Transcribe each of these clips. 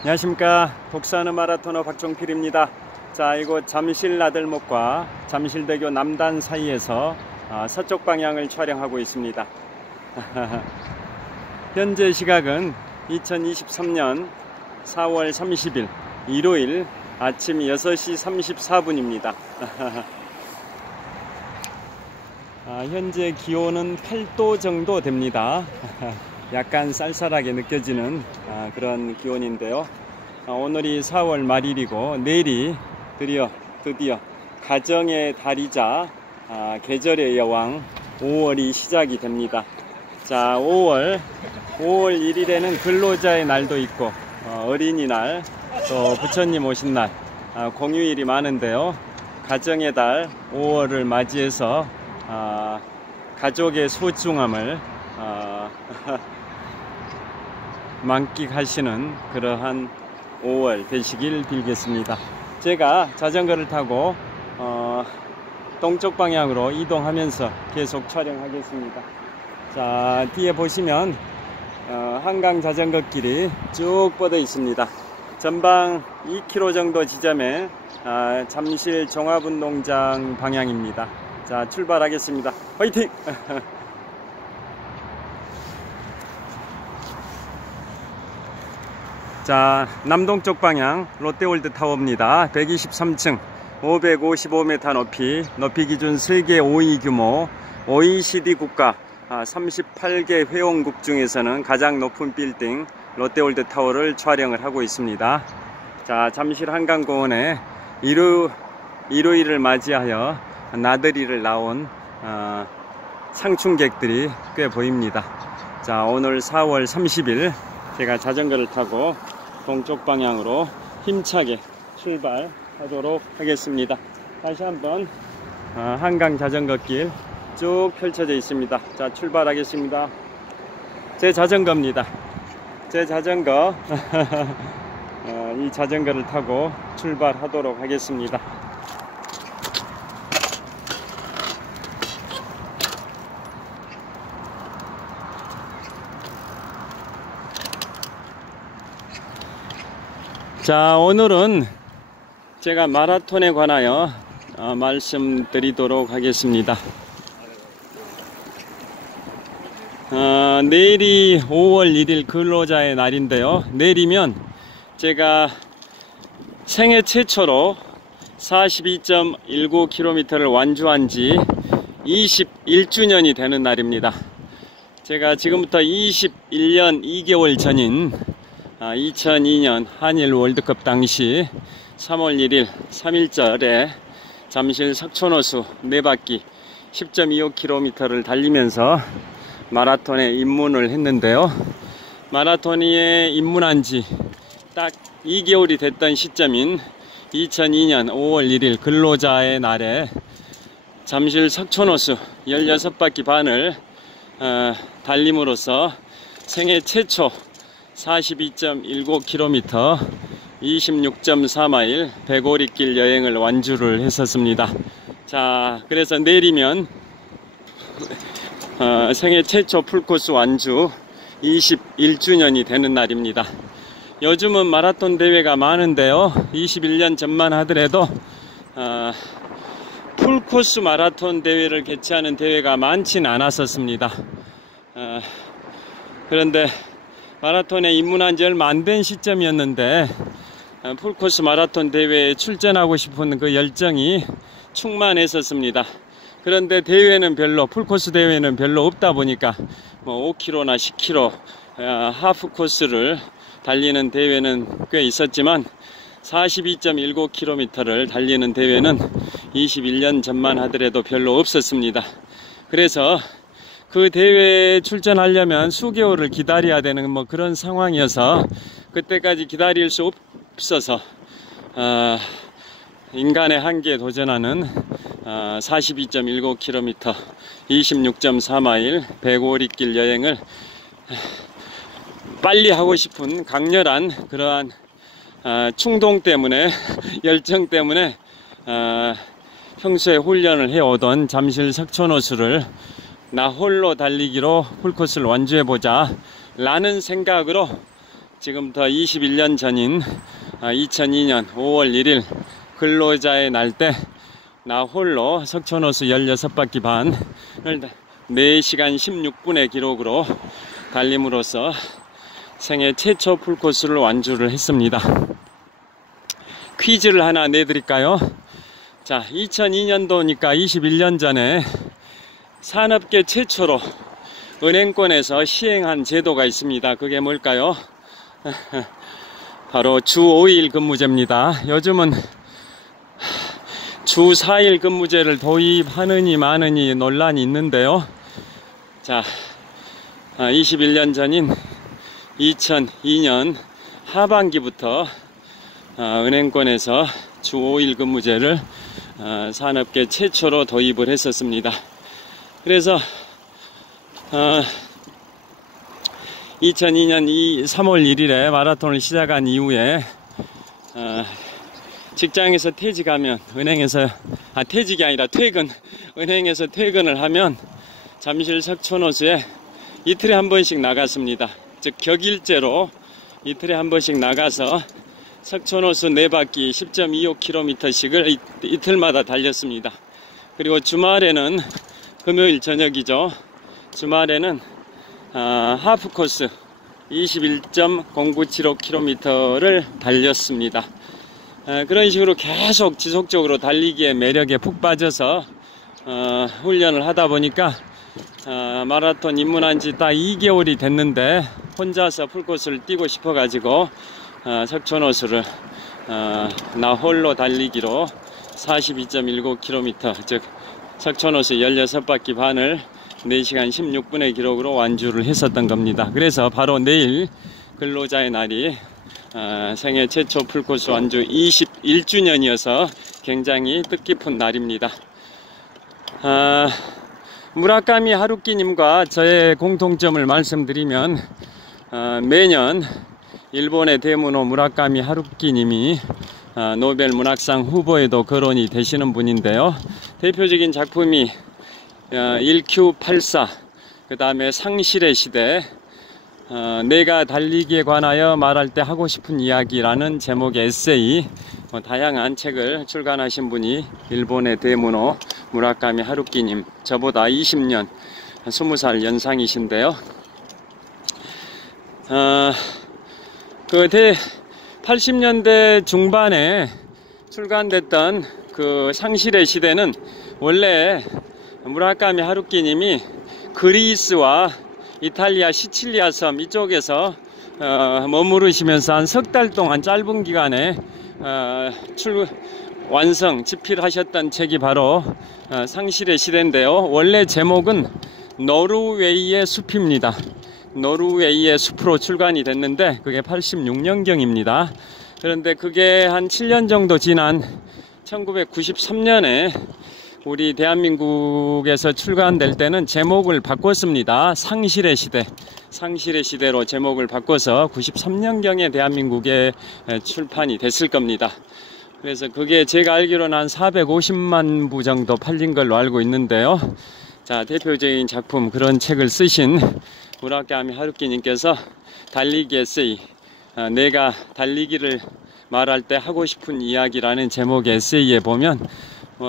안녕하십니까. 독사하는 마라토너 박종필입니다. 자, 이곳 잠실 나들목과 잠실대교 남단 사이에서 서쪽 방향을 촬영하고 있습니다. 현재 시각은 2023년 4월 30일 일요일 아침 6시 34분입니다. 현재 기온은 8도 정도 됩니다. 약간 쌀쌀하게 느껴지는 그런 기온인데요. 오늘이 4월 말일이고 내일이 드디어 가정의 달이자 계절의 여왕 5월이 시작이 됩니다. 자, 5월 1일에는 근로자의 날도 있고 어린이날, 또 부처님 오신 날, 공휴일이 많은데요. 가정의 달 5월을 맞이해서 가족의 소중함을 만끽하시는 그러한 5월 되시길 빌겠습니다. 제가 자전거를 타고 동쪽 방향으로 이동하면서 계속 촬영하겠습니다. 자, 뒤에 보시면 한강 자전거길이 쭉 뻗어 있습니다. 전방 2km 정도 지점에 잠실 종합운동장 방향입니다. 자, 출발하겠습니다. 화이팅! 자, 남동쪽 방향 롯데월드 타워입니다. 123층 555m 높이 기준 세계 5위 규모 OECD 국가 38개 회원국 중에서는 가장 높은 빌딩 롯데월드 타워를 촬영을 하고 있습니다. 자, 잠실 한강공원에 일요일을 맞이하여 나들이를 나온 상충객들이 꽤 보입니다. 자, 오늘 4월 30일 제가 자전거를 타고 동쪽 방향으로 힘차게 출발하도록 하겠습니다. 다시 한번 한강 자전거길 쭉 펼쳐져 있습니다. 자, 출발하겠습니다. 제 자전거입니다. 제 자전거 이 자전거를 타고 출발하도록 하겠습니다. 자, 오늘은 제가 마라톤에 관하여 말씀드리도록 하겠습니다. 내일이 5월 1일 근로자의 날인데요. 내일이면 제가 생애 최초로 42.19km를 완주한 지 21주년이 되는 날입니다. 제가 지금부터 21년 2개월 전인 2002년 한일 월드컵 당시 3월 1일 3.1절에 잠실 석촌호수 4바퀴 10.25km를 달리면서 마라톤에 입문을 했는데요. 마라톤에 입문한 지 딱 2개월이 됐던 시점인 2002년 5월 1일 근로자의 날에 잠실 석촌호수 16바퀴 반을 달림으로써 생애 최초 42.19km 26.4마일 105리길 여행을 완주를 했었습니다. 자, 그래서 내일이면 생애 최초 풀코스 완주 21주년이 되는 날입니다. 요즘은 마라톤 대회가 많은데요. 21년 전만 하더라도 풀코스 마라톤 대회를 개최하는 대회가 많지는 않았었습니다. 그런데 마라톤에 입문한 지 얼마 안 된 시점이었는데 풀코스 마라톤 대회에 출전하고 싶은 그 열정이 충만했었습니다. 그런데 대회는 풀코스 대회는 별로 없다 보니까 5km나 10km 하프 코스를 달리는 대회는 꽤 있었지만 42.19km를 달리는 대회는 21년 전만 하더라도 별로 없었습니다. 그래서 그 대회에 출전하려면 수개월을 기다려야 되는 그런 상황이어서 그때까지 기다릴 수 없어서 인간의 한계에 도전하는 42.19km 26.4마일 105리길 여행을 빨리 하고 싶은 강렬한 그러한 충동 때문에 열정 때문에 평소에 훈련을 해오던 잠실 석촌호수를 나 홀로 달리기로 풀코스를 완주해보자 라는 생각으로 지금부터 21년 전인 2002년 5월 1일 근로자의 날 때 나 홀로 석촌호수 16바퀴 반을 4시간 16분의 기록으로 달림으로써 생애 최초 풀코스를 완주를 했습니다. 퀴즈를 하나 내드릴까요? 자, 2002년도니까 21년 전에 산업계 최초로 은행권에서 시행한 제도가 있습니다. 그게 뭘까요? 바로 주 5일 근무제입니다. 요즘은 주 4일 근무제를 도입하느니 마느니 논란이 있는데요. 자, 21년 전인 2002년 하반기부터 은행권에서 주 5일 근무제를 산업계 최초로 도입을 했었습니다. 그래서 2002년 3월 1일에 마라톤을 시작한 이후에 직장에서 퇴직하면 은행에서 퇴직이 아니라 은행에서 퇴근을 하면 잠실 석촌호수에 이틀에 한 번씩 나갔습니다. 즉 격일제로 이틀에 한 번씩 나가서 석촌호수 4바퀴 10.25km씩을 이틀마다 달렸습니다. 그리고 주말에는 금요일 저녁이죠. 주말에는 하프코스 21.0975km를 달렸습니다. 그런 식으로 계속 지속적으로 달리기의 매력에 푹 빠져서 훈련을 하다 보니까 마라톤 입문한 지 딱 2개월이 됐는데 혼자서 풀코스를 뛰고 싶어 가지고 석촌호수를 나 홀로 달리기로 42.19km 즉 석촌호수 16바퀴 반을 4시간 16분의 기록으로 완주를 했었던 겁니다. 그래서 바로 내일 근로자의 날이 생애 최초 풀코스 완주 21주년이어서 굉장히 뜻깊은 날입니다. 무라카미 하루키님과 저의 공통점을 말씀드리면 매년 일본의 대문호 무라카미 하루키님이 노벨 문학상 후보에도 거론이 되시는 분인데요. 대표적인 작품이 1Q84, 그 다음에 상실의 시대, 내가 달리기에 관하여 말할 때 하고 싶은 이야기라는 제목의 에세이, 다양한 책을 출간하신 분이 일본의 대문호 무라카미 하루키님, 저보다 20년, 20살 연상이신데요. 80년대 중반에 출간됐던 그 상실의 시대는 원래 무라카미 하루키님이 그리스와 이탈리아 시칠리아 섬 이쪽에서 머무르시면서 한 석 달 동안 짧은 기간에 집필하셨던 책이 바로 상실의 시대인데요. 원래 제목은 노르웨이의 숲입니다. 노르웨이의 숲으로 출간이 됐는데 그게 86년경입니다. 그런데 그게 한 7년 정도 지난 1993년에 우리 대한민국에서 출간될 때는 제목을 바꿨습니다. 상실의 시대, 상실의 시대로 제목을 바꿔서 93년경에 대한민국에 출판이 됐을 겁니다. 그래서 그게 제가 알기로는 한 450만 부 정도 팔린 걸로 알고 있는데요. 자, 대표적인 작품, 그런 책을 쓰신 무라카미 하루키님께서 달리기 에세이, 내가 달리기를 말할 때 하고 싶은 이야기라는 제목의 에세이에 보면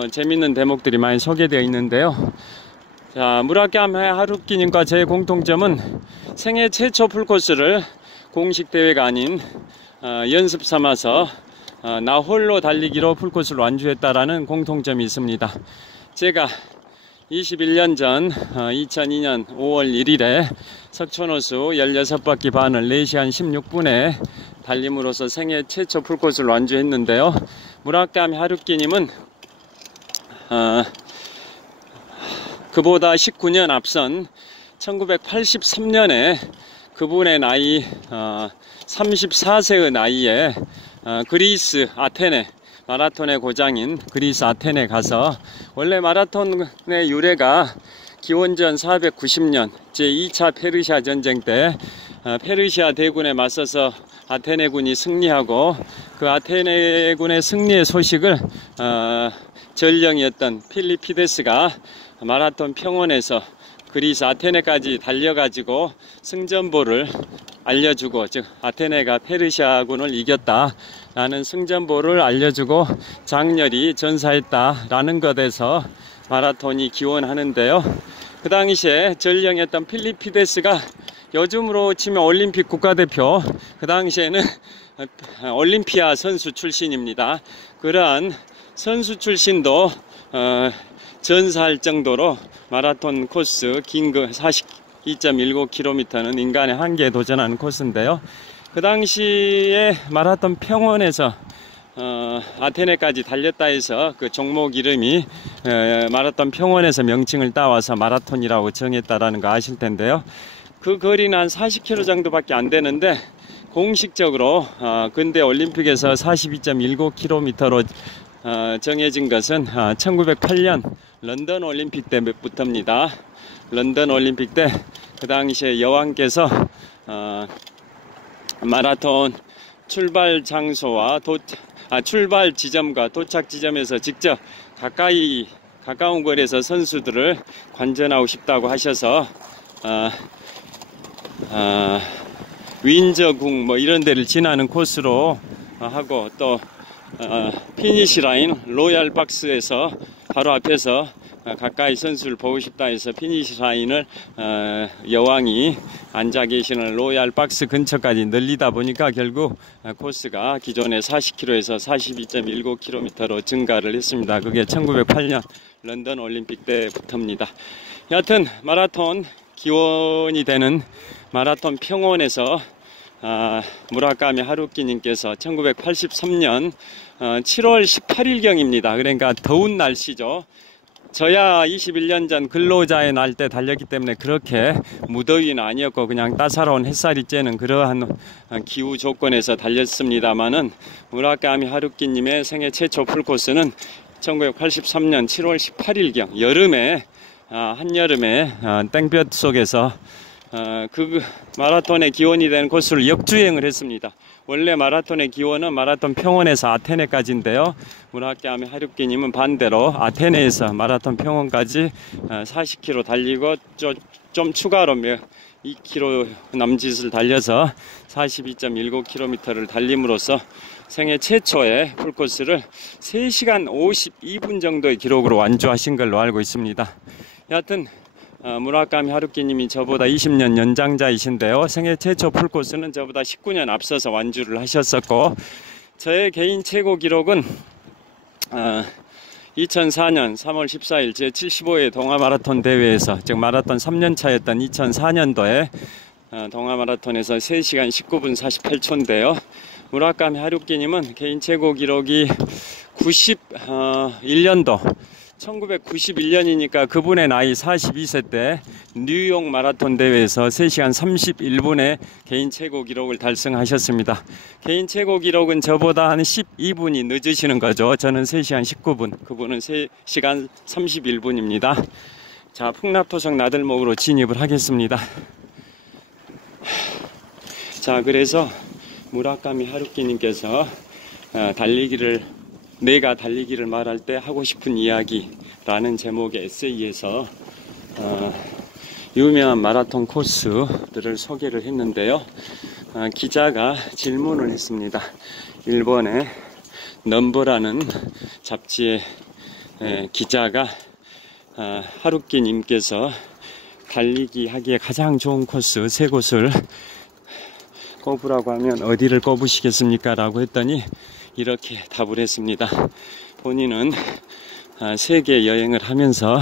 재밌는 대목들이 많이 소개되어 있는데요. 자, 무라카미 하루키님과 제 공통점은 생애 최초 풀코스를 공식 대회가 아닌 연습 삼아서 나 홀로 달리기로 풀코스를 완주했다라는 공통점이 있습니다. 제가 21년 전 2002년 5월 1일에 석촌호수 16바퀴 반을 4시간 16분에 달림으로써 생애 최초 풀코스를 완주했는데요. 무라카미 하루키님은 그보다 19년 앞선 1983년에 그분의 나이 34세의 나이에 그리스 아테네, 마라톤의 고장인 그리스 아테네 가서, 원래 마라톤의 유래가 기원전 490년 제2차 페르시아 전쟁 때 페르시아 대군에 맞서서 아테네군이 승리하고, 그 아테네군의 승리의 소식을 전령이었던 필리피데스가 마라톤 평원에서 그리스 아테네까지 달려가지고 승전보를 알려주고, 즉 아테네가 페르시아군을 이겼다라는 승전보를 알려주고 장렬히 전사했다라는 것에서 마라톤이 기원하는데요. 그 당시에 전령했던 필리피데스가 요즘으로 치면 올림픽 국가대표, 그 당시에는 올림피아 선수 출신입니다. 그러한 선수 출신도 전사할 정도로 마라톤 코스 긴 거 42.19km는 인간의 한계에 도전하는 코스인데요. 그 당시에 마라톤 평원에서 아테네까지 달렸다 해서 그 종목 이름이 마라톤 평원에서 명칭을 따와서 마라톤이라고 정했다라는 거 아실 텐데요. 그 거리는 한 40km 정도밖에 안 되는데 공식적으로 근대 올림픽에서 42.19km로 정해진 것은 1908년 런던 올림픽 때부터입니다. 런던 올림픽 때 그 당시에 여왕께서 마라톤 출발 장소와 출발 지점과 도착 지점에서 직접 가까운 거리에서 선수들을 관전하고 싶다고 하셔서 윈저궁 뭐 이런 데를 지나는 코스로 하고, 또 피니시 라인 로얄 박스에서 바로 앞에서 가까이 선수를 보고 싶다 해서 피니시 라인을 여왕이 앉아 계시는 로얄 박스 근처까지 늘리다 보니까 결국 코스가 기존의 40km에서 42.19km로 증가를 했습니다. 그게 1908년 런던 올림픽 때부터입니다. 여하튼 마라톤 기원이 되는 마라톤 평원에서 무라카미 하루키님께서 1983년 7월 18일경입니다. 그러니까 더운 날씨죠. 저야 21년 전 근로자의 날 때 달렸기 때문에 그렇게 무더위는 아니었고 그냥 따사로운 햇살이 쬐는 그러한 기후 조건에서 달렸습니다만은, 무라카미 하루키님의 생애 최초 풀코스는 1983년 7월 18일경 여름에 한여름에 땡볕 속에서 그 마라톤의 기원이 되는 코스를 역주행을 했습니다. 원래 마라톤의 기원은 마라톤 평원에서 아테네까지인데요. 무라카미 하루키님은 반대로 아테네에서 마라톤 평원까지 40km 달리고 좀 추가로 2km 남짓을 달려서 42.19km를 달림으로써 생애 최초의 풀코스를 3시간 52분 정도의 기록으로 완주하신 걸로 알고 있습니다. 여하튼 무라카미 하루키님이 저보다 20년 연장자이신데요. 생애 최초 풀코스는 저보다 19년 앞서서 완주를 하셨었고, 저의 개인 최고 기록은 2004년 3월 14일 제75회 동아마라톤 대회에서, 즉 마라톤 3년차였던 2004년도에 동아마라톤에서 3시간 19분 48초인데요. 무라카미 하루키님은 개인 최고 기록이 91년도 1991년이니까 그분의 나이 42세 때 뉴욕 마라톤 대회에서 3시간 31분에 개인 최고 기록을 달성하셨습니다. 개인 최고 기록은 저보다 한 12분이 늦으시는 거죠. 저는 3시간 19분, 그분은 3시간 31분입니다. 자, 풍납토성 나들목으로 진입을 하겠습니다. 자, 그래서 무라카미 하루키님께서 내가 달리기를 말할 때 하고 싶은 이야기라는 제목의 에세이에서 유명한 마라톤 코스들을 소개를 했는데요. 기자가 질문을 했습니다. 일본의 넘버라는 잡지의 기자가 하루키님께서 달리기 하기에 가장 좋은 코스 3곳을 꼽으라고 하면 어디를 꼽으시겠습니까? 라고 했더니 이렇게 답을 했습니다. 본인은 세계 여행을 하면서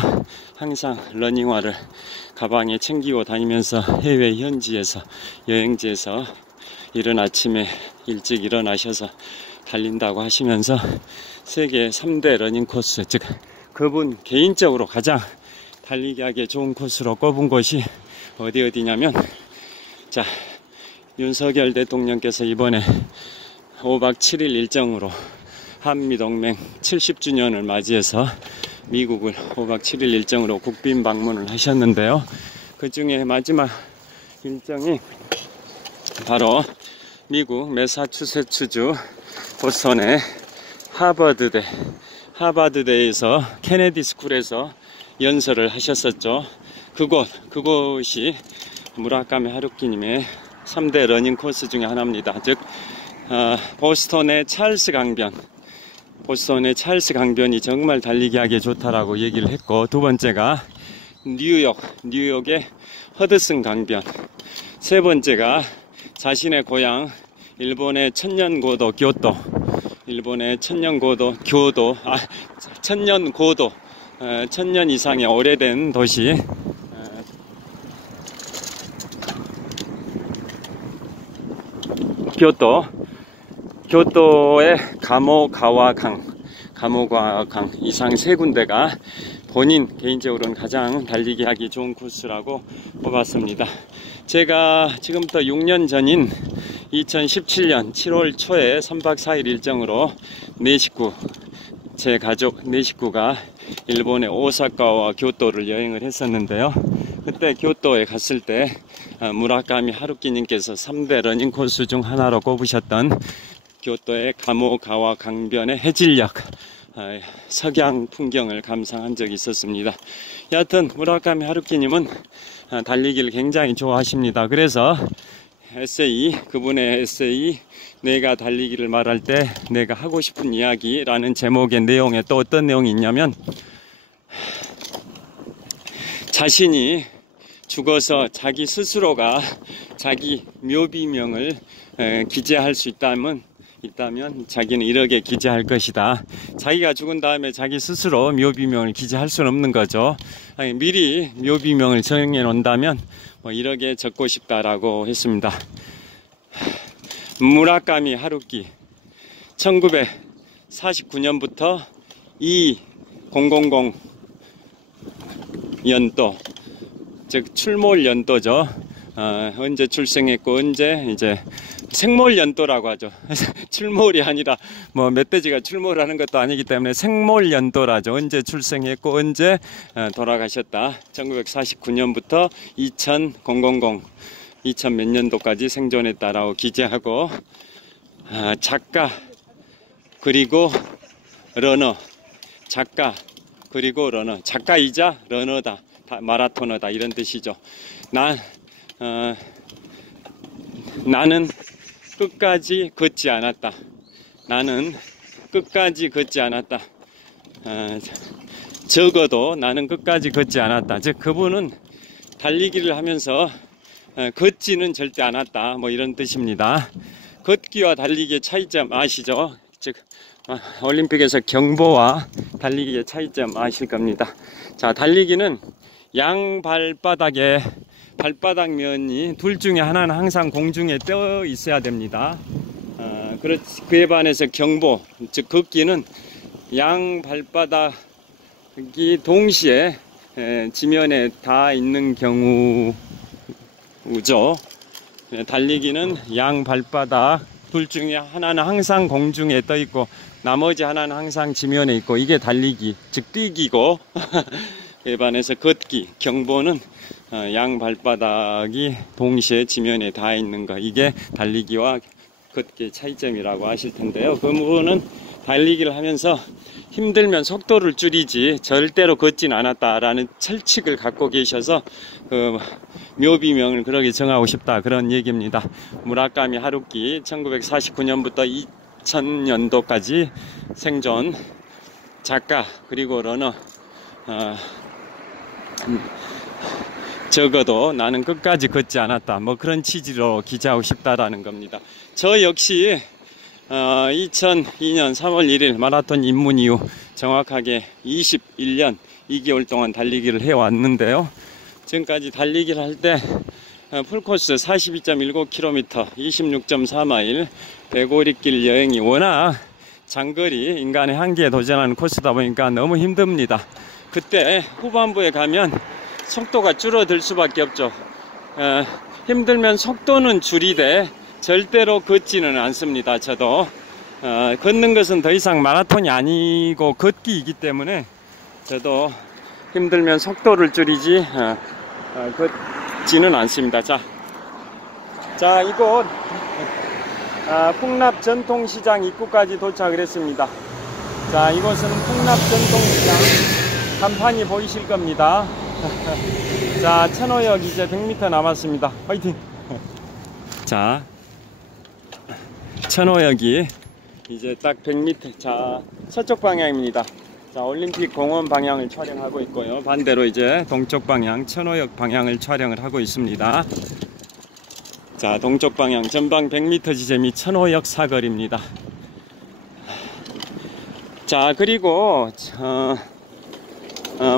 항상 러닝화를 가방에 챙기고 다니면서 해외 현지에서 여행지에서 이른 아침에 일찍 일어나셔서 달린다고 하시면서 세계 3대 러닝 코스, 즉 그분 개인적으로 가장 달리기 하기에 좋은 코스로 꼽은 곳이 어디냐면, 자, 윤석열 대통령께서 이번에 5박 7일 일정으로 한미동맹 70주년을 맞이해서 미국을 5박 7일 일정으로 국빈 방문을 하셨는데요. 그 중에 마지막 일정이 바로 미국 매사추세츠주 보스턴의 하버드대에서 케네디 스쿨에서 연설을 하셨었죠. 그곳이 무라카미 하루키님의 3대 러닝 코스 중에 하나입니다. 즉 보스턴의 찰스 강변이 정말 달리기 하기에 좋다라고 얘기를 했고, 두 번째가 뉴욕의 허드슨 강변, 세 번째가 자신의 고향 일본의 천년고도 천년 이상의 오래된 도시 교토의 가모가와 강 이상 세 군데가 본인 개인적으로는 가장 달리기 하기 좋은 코스라고 뽑았습니다. 제가 지금부터 6년 전인 2017년 7월 초에 3박 4일 일정으로 제 가족 4식구가 일본의 오사카와 교토를 여행을 했었는데요. 그때 교토에 갔을 때 무라카미 하루키님께서 3대 러닝 코스 중 하나로 꼽으셨던 교토의 가모가와 강변의 해질녘 석양 풍경을 감상한 적이 있었습니다. 여하튼 무라카미 하루키님은 달리기를 굉장히 좋아하십니다. 그래서 그분의 에세이 내가 달리기를 말할 때 내가 하고 싶은 이야기라는 제목의 내용에 또 어떤 내용이 있냐면, 자신이 죽어서 자기 스스로가 자기 묘비명을 기재할 수 있다면 자기는 이렇게 기재할 것이다. 자기가 죽은 다음에 자기 스스로 묘비명을 기재할 수는 없는 거죠. 미리 묘비명을 정해 놓는다면 이렇게 적고 싶다라고 했습니다. 무라카미 하루키 1949년부터 2000 연도, 즉 출몰 연도죠. 언제 출생했고 언제 이제 생몰 연도라고 하죠. 출몰이 아니라 뭐 멧돼지가 출몰하는 것도 아니기 때문에 생몰 연도라죠. 언제 출생했고 언제 돌아가셨다. 1949년부터 2000 몇 년도까지 생존했다라고 기재하고, 작가 그리고 러너, 작가이자 러너다, 마라토너다, 이런 뜻이죠. 나는 끝까지 걷지 않았다. 적어도 나는 끝까지 걷지 않았다. 즉 그분은 달리기를 하면서 걷지는 절대 않았다, 뭐 이런 뜻입니다. 걷기와 달리기의 차이점 아시죠? 즉 올림픽에서 경보와 달리기의 차이점 아실 겁니다. 자, 달리기는 양 발바닥에 발바닥면이 둘 중에 하나는 항상 공중에 떠 있어야 됩니다. 그에 반해서 경보, 즉 걷기는 양 발바닥이 동시에 지면에 닿아 있는 경우죠. 달리기는 양 발바닥 둘 중에 하나는 항상 공중에 떠 있고 나머지 하나는 항상 지면에 있고, 이게 달리기, 즉 뛰기고 그에 반해서 걷기, 경보는 양 발바닥이 동시에 지면에 닿아 있는 거, 이게 달리기와 걷기의 차이점이라고 하실 텐데요. 그 부분은 달리기를 하면서 힘들면 속도를 줄이지 절대로 걷진 않았다라는 철칙을 갖고 계셔서 그 묘비명을 그렇게 정하고 싶다, 그런 얘기입니다. 무라카미 하루키 1949년부터 2000년도까지 생존, 작가 그리고 러너, 적어도 나는 끝까지 걷지 않았다, 뭐 그런 취지로 기재하고 싶다라는 겁니다. 저 역시 2002년 3월 1일 마라톤 입문 이후 정확하게 21년 2개월 동안 달리기를 해왔는데요. 지금까지 달리기를 할 때 풀코스 42.19km, 26.4마일, 대고리길 여행이 워낙 장거리 인간의 한계에 도전하는 코스다 보니까 너무 힘듭니다. 그때 후반부에 가면 속도가 줄어들 수밖에 없죠. 힘들면 속도는 줄이되 절대로 걷지는 않습니다. 저도 걷는 것은 더 이상 마라톤이 아니고 걷기이기 때문에 저도 힘들면 속도를 줄이지 걷지는 않습니다. 자, 이곳 풍납 전통시장 입구까지 도착을 했습니다. 자, 이곳은 풍납 전통시장 간판이 보이실 겁니다. 자, 천호역 이제 100m 남았습니다. 화이팅! 자, 천호역이 이제 딱 100m. 자, 서쪽 방향입니다. 자, 올림픽 공원 방향을 촬영하고 있고요. 반대로 이제 동쪽 방향, 천호역 방향을 촬영을 하고 있습니다. 자, 동쪽 방향 전방 100m 지점이 천호역 사거리입니다. 자, 그리고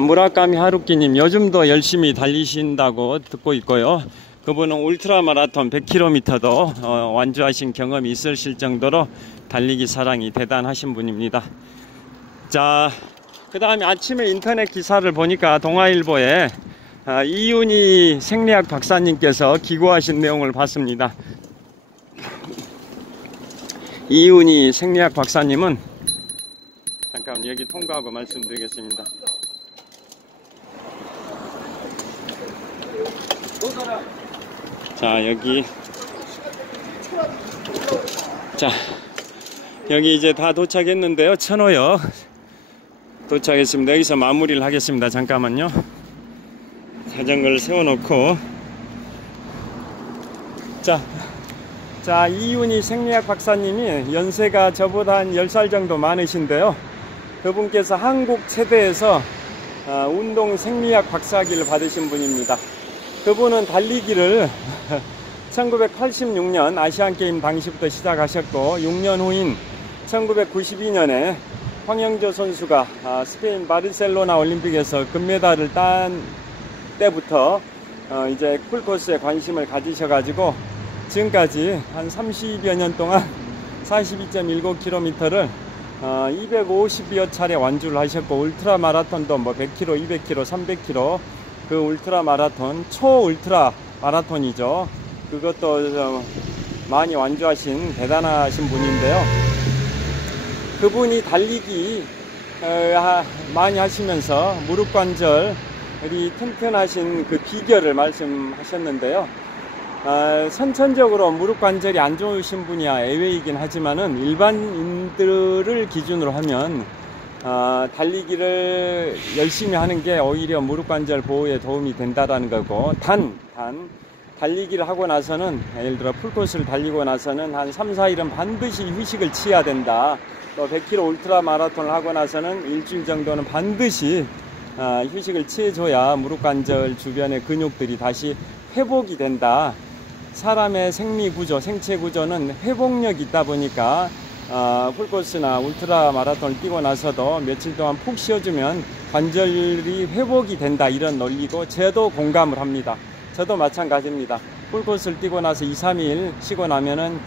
무라카미 하루키님 요즘도 열심히 달리신다고 듣고 있고요. 그분은 울트라 마라톤 100km도 완주하신 경험이 있으실 정도로 달리기 사랑이 대단하신 분입니다. 자, 그 다음에 아침에 인터넷 기사를 보니까 동아일보에 이윤희 생리학 박사님께서 기고하신 내용을 봤습니다. 이윤희 생리학 박사님은, 잠깐 여기 통과하고 말씀드리겠습니다. 자, 여기 이제 다 도착했는데요. 천호역 도착했습니다. 여기서 마무리를 하겠습니다. 잠깐만요. 자전거를 세워놓고. 자, 이윤희 생리학 박사님이 연세가 저보다 한 10살 정도 많으신데요. 그분께서 한국 체대에서 운동 생리학 박사학위를 받으신 분입니다. 그분은 달리기를 1986년 아시안게임 당시부터 시작하셨고, 6년 후인 1992년에 황영조 선수가 스페인 바르셀로나 올림픽에서 금메달을 딴 때부터 이제 풀코스에 관심을 가지셔가지고 지금까지 한 30여 년 동안 42.19km를 250여 차례 완주를 하셨고, 울트라 마라톤도 뭐 100km, 200km, 300km, 그 울트라 마라톤, 초 울트라 마라톤이죠. 그것도 많이 완주하신 대단하신 분인데요. 그분이 달리기 많이 하시면서 무릎 관절이 튼튼하신 그 비결을 말씀하셨는데요. 선천적으로 무릎 관절이 안 좋으신 분이야 예외이긴 하지만은, 일반인들을 기준으로 하면 달리기를 열심히 하는 게 오히려 무릎 관절 보호에 도움이 된다라는 거고, 단 달리기를 하고 나서는, 예를 들어 풀코스를 달리고 나서는 한 3, 4일은 반드시 휴식을 취해야 된다. 또 100km 울트라 마라톤을 하고 나서는 일주일 정도는 반드시 휴식을 취해줘야 무릎 관절 주변의 근육들이 다시 회복이 된다. 사람의 생리 구조, 생체 구조는 회복력이 있다 보니까 풀코스나 울트라 마라톤을 뛰고 나서도 며칠 동안 푹 쉬어주면 관절이 회복이 된다, 이런 논리고, 저도 공감을 합니다. 저도 마찬가지입니다. 풀코스를 뛰고 나서 2, 3일 쉬고 나면은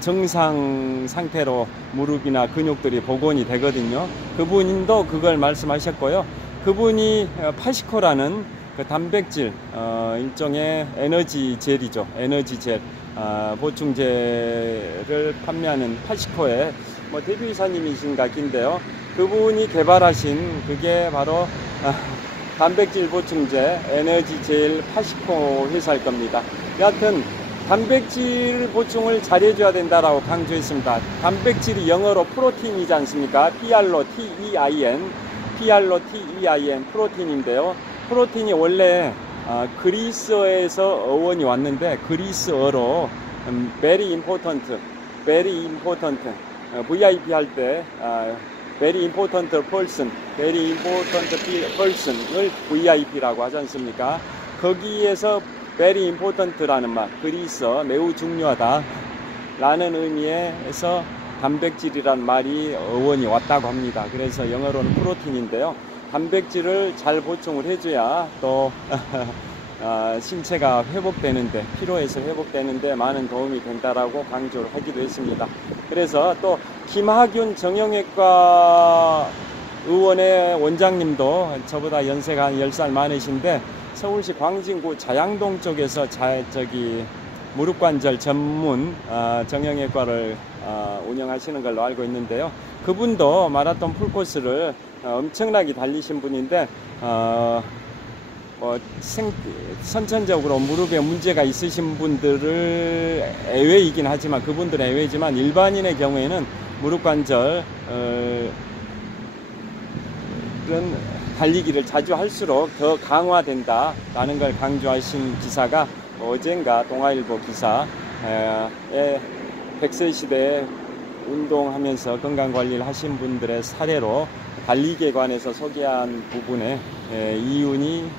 정상 상태로 무릎이나 근육들이 복원이 되거든요. 그분도 그걸 말씀하셨고요. 그분이 파시코라는 그 단백질, 일종의 에너지 젤이죠. 에너지 젤, 보충제를 판매하는 파시코의 뭐 대표이사님이신 것 같긴데요. 그분이 개발하신 그게 바로 단백질 보충제, 에너지 젤 파시코 회사일 겁니다. 여하튼 단백질 보충을 잘해줘야 된다라고 강조했습니다. 단백질이 영어로 프로틴이지 않습니까? PROTEIN, 프로틴인데요. 프로틴이 원래 그리스어에서 어원이 왔는데, 그리스어로 very important, VIP 할 때 very important person을 VIP라고 하지 않습니까? 거기에서 very important라는 말, 그리스어 매우 중요하다 라는 의미에서 단백질이란 말이 어원이 왔다고 합니다. 그래서 영어로는 프로틴인데요. 단백질을 잘 보충을 해줘야 또 신체가 회복되는데, 피로에서 회복되는데 많은 도움이 된다라고 강조를 하기도 했습니다. 그래서 또 김하균 정형외과 의원의 원장님도 저보다 연세가 한 10살 많으신데, 서울시 광진구 자양동 쪽에서 무릎관절 전문 정형외과를 운영하시는 걸로 알고 있는데요. 그분도 마라톤 풀코스를 엄청나게 달리신 분인데, 선천적으로 무릎에 문제가 있으신 분들을 예외이긴 하지만, 그분들은 예외지만 일반인의 경우에는 무릎 관절은 달리기를 자주 할수록 더 강화된다라는 걸 강조하신 기사가 어젠가 동아일보 기사에 100세 시대에 운동하면서 건강관리를 하신 분들의 사례로 달리기에 관해서 소개한 부분에 이윤희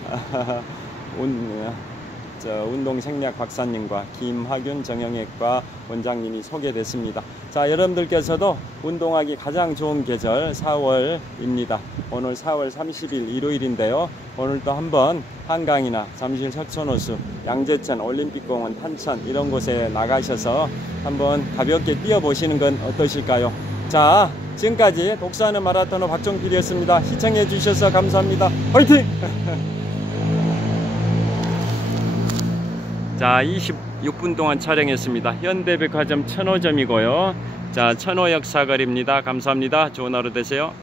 운동생리학 박사님과 김학윤 정형외과 원장님이 소개됐습니다. 자, 여러분들께서도 운동하기 가장 좋은 계절 4월입니다. 오늘 4월 30일 일요일인데요. 오늘도 한번 한강이나 잠실 석촌호수, 양재천, 올림픽공원, 탄천 이런 곳에 나가셔서 한번 가볍게 뛰어보시는 건 어떠실까요? 자, 지금까지 독서하는 마라토너 박종필이었습니다. 시청해 주셔서 감사합니다. 화이팅! 자, 26분 동안 촬영했습니다. 현대백화점 천호점이고요. 자, 천호역 사거리입니다. 감사합니다. 좋은 하루 되세요.